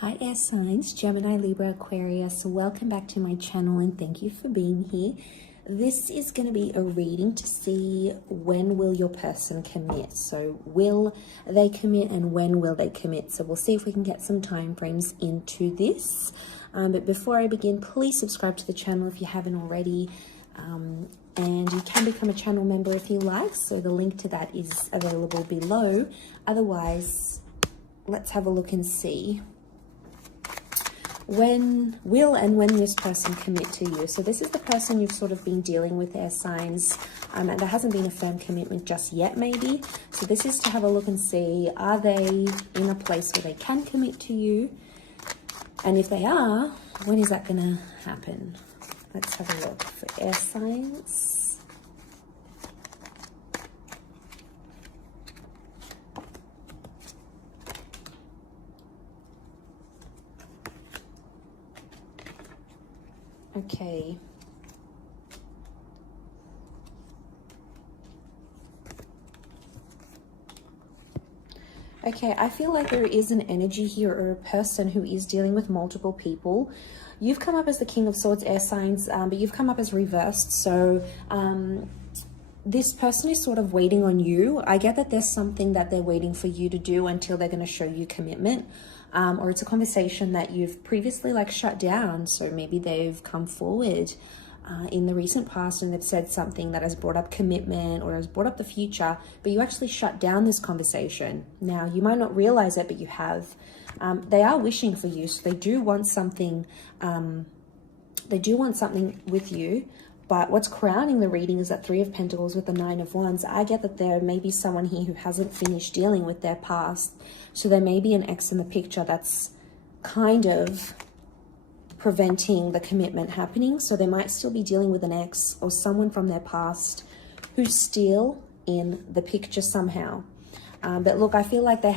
Hi air signs, Gemini, Libra, Aquarius. Welcome back to my channel and thank you for being here. This is going to be a reading to see when will your person commit. So will they commit and when will they commit? So we'll see if we can get some time frames into this. But before I begin, please subscribe to the channel if you haven't already. And you can become a channel member if you like. So the link to that is available below. Otherwise, let's have a look and see. When this person commit to you? So this is the person you've sort of been dealing with, air signs, and there hasn't been a firm commitment just yet maybe. So this is to have a look and see, are they in a place where they can commit to you? And if they are, when is that going to happen? Let's have a look for air signs. Okay. Okay, I feel like there is an energy here or a person who is dealing with multiple people. You've come up as the King of Swords, air signs, but you've come up as reversed. So this person is sort of waiting on you. I get that there's something that they're waiting for you to do until they're going to show you commitment. Or it's a conversation that you've previously like shut down. So maybe they've come forward in the recent past and they've said something that has brought up commitment or has brought up the future, but you actually shut down this conversation. Now, you might not realize it, but you have. They are wishing for you. So they do want something. They do want something with you. But what's crowning the reading is that Three of Pentacles with the Nine of Wands. I get that there may be someone here who hasn't finished dealing with their past. So there may be an ex in the picture that's kind of preventing the commitment happening. So they might still be dealing with an ex or someone from their past who's still in the picture somehow. But look, I feel like you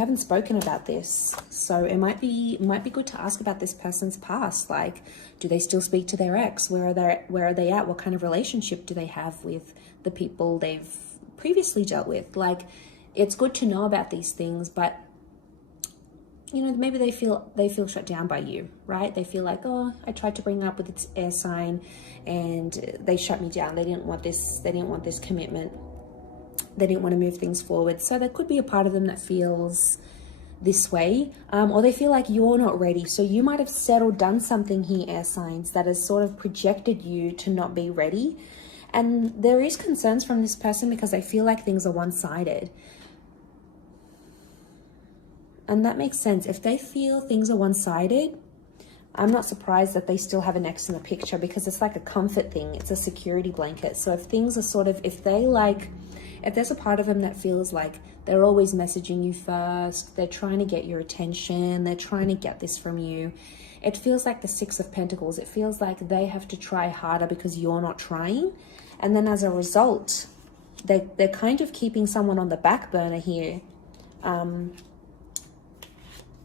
haven't spoken about this. So it might be good to ask about this person's past. Like, do they still speak to their ex? Where are they at? What kind of relationship do they have with the people they've previously dealt with? Like, it's good to know about these things, but you know, maybe they feel shut down by you, right? They feel like, oh, I tried to bring up with its air sign and they shut me down. They didn't want this commitment. They didn't want to move things forward. So there could be a part of them that feels this way, or they feel like you're not ready. So you might have said or done something here, air signs, that has sort of projected you to not be ready. And there is concerns from this person because they feel like things are one-sided. And that makes sense. If they feel things are one-sided, I'm not surprised that they still have an ex in the picture because it's like a comfort thing. It's a security blanket. So if things are sort of, if there's a part of them that feels like they're always messaging you first, they're trying to get your attention, they're trying to get this from you, it feels like the Six of Pentacles. It feels like they have to try harder because you're not trying. And then as a result, they're kind of keeping someone on the back burner here.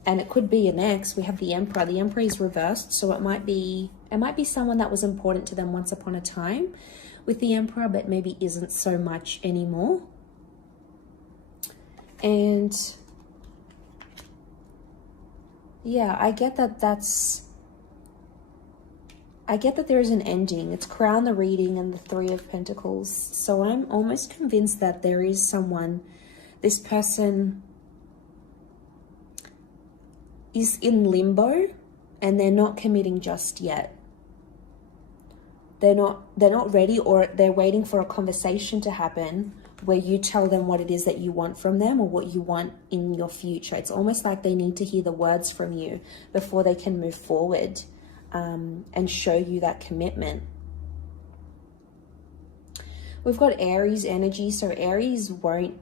And it could be an ex. We have the Emperor. The Emperor is reversed, so it might be someone that was important to them once upon a time with the Emperor, but maybe isn't so much anymore. And yeah, I get that there is an ending. It's crown the reading and the Three of Pentacles. So I'm almost convinced that there is someone, this person is in limbo and they're not committing just yet. They're not ready, or they're waiting for a conversation to happen where you tell them what it is that you want from them or what you want in your future. It's almost like they need to hear the words from you before they can move forward and show you that commitment. We've got Aries energy. So Aries won't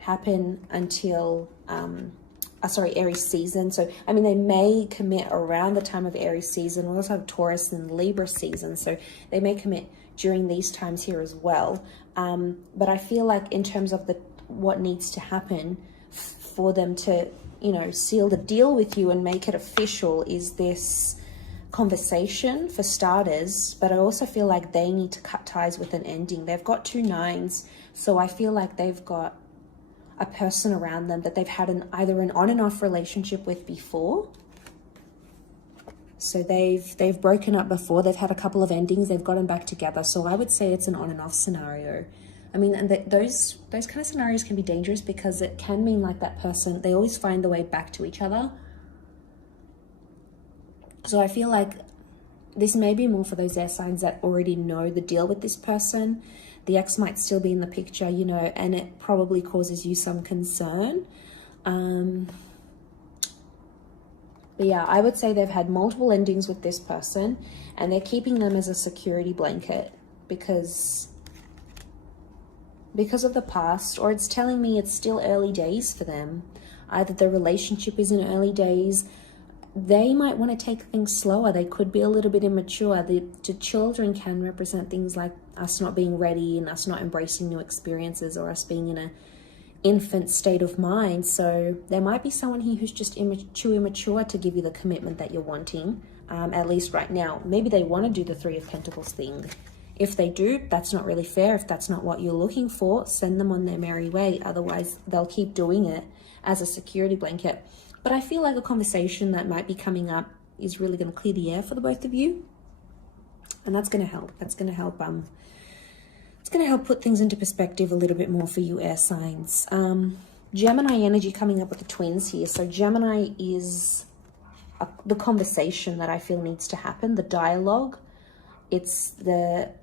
happen until Aries season. So, I mean, they may commit around the time of Aries season. We also have Taurus and Libra season. So they may commit during these times here as well. But I feel like in terms of what needs to happen for them to, you know, seal the deal with you and make it official is this conversation for starters. But I also feel like they need to cut ties with an ending. They've got 2 9s. So I feel like they've got a person around them that they've had either an on and off relationship with before, So they've broken up before. They've had a couple of endings. They've gotten back together. So I would say it's an on and off scenario. I mean, and those kind of scenarios can be dangerous because it can mean like that person, they always find the way back to each other. So I feel like this may be more for those air signs that already know the deal with this person. The ex might still be in the picture, you know, and it probably causes you some concern. But yeah, I would say they've had multiple endings with this person and they're keeping them as a security blanket because of the past, or it's telling me it's still early days for them. Either the relationship is in early days, they might want to take things slower. They could be a little bit immature. The children can represent things like us not being ready and us not embracing new experiences, or us being in a infant state of mind. So there might be someone here who's just too immature to give you the commitment that you're wanting, at least right now. Maybe they want to do the Three of Pentacles thing. If they do, that's not really fair. If that's not what you're looking for, send them on their merry way. Otherwise, they'll keep doing it as a security blanket. But I feel like a conversation that might be coming up is really going to clear the air for the both of you. And that's going to help. That's going to help it's going to help put things into perspective a little bit more for you air signs. Gemini energy coming up with the twins here. So Gemini is the conversation that I feel needs to happen, the dialogue. It's the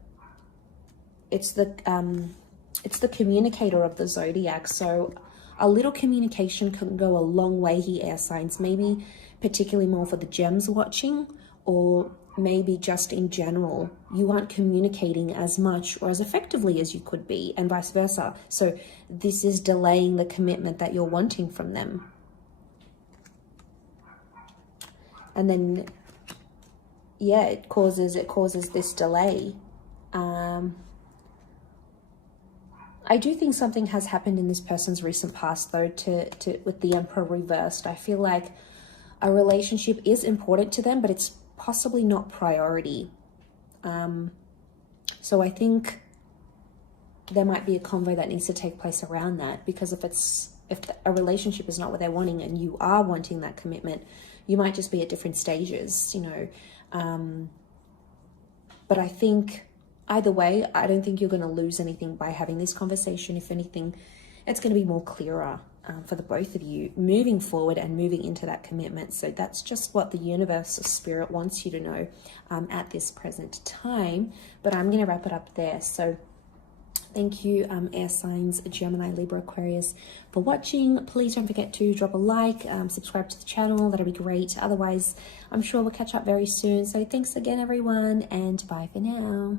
communicator of the zodiac. So a little communication can go a long way here, air signs. Maybe particularly more for the gems watching, or maybe just in general, you aren't communicating as much or as effectively as you could be, and vice versa. So this is delaying the commitment that you're wanting from them. And then, yeah, it causes this delay. I do think something has happened in this person's recent past, though, with the Emperor reversed. I feel like a relationship is important to them, but it's possibly not priority. So I think there might be a convo that needs to take place around that, because if a relationship is not what they're wanting and you are wanting that commitment, you might just be at different stages, you know. But I think either way, I don't think you're going to lose anything by having this conversation. If anything, it's going to be more clearer for the both of you moving forward and moving into that commitment. So that's just what the universe or spirit wants you to know at this present time. But I'm going to wrap it up there. So thank you, air signs, Gemini, Libra, Aquarius, for watching. Please don't forget to drop a like, subscribe to the channel. That'll be great. Otherwise, I'm sure we'll catch up very soon. So thanks again, everyone, and bye for now.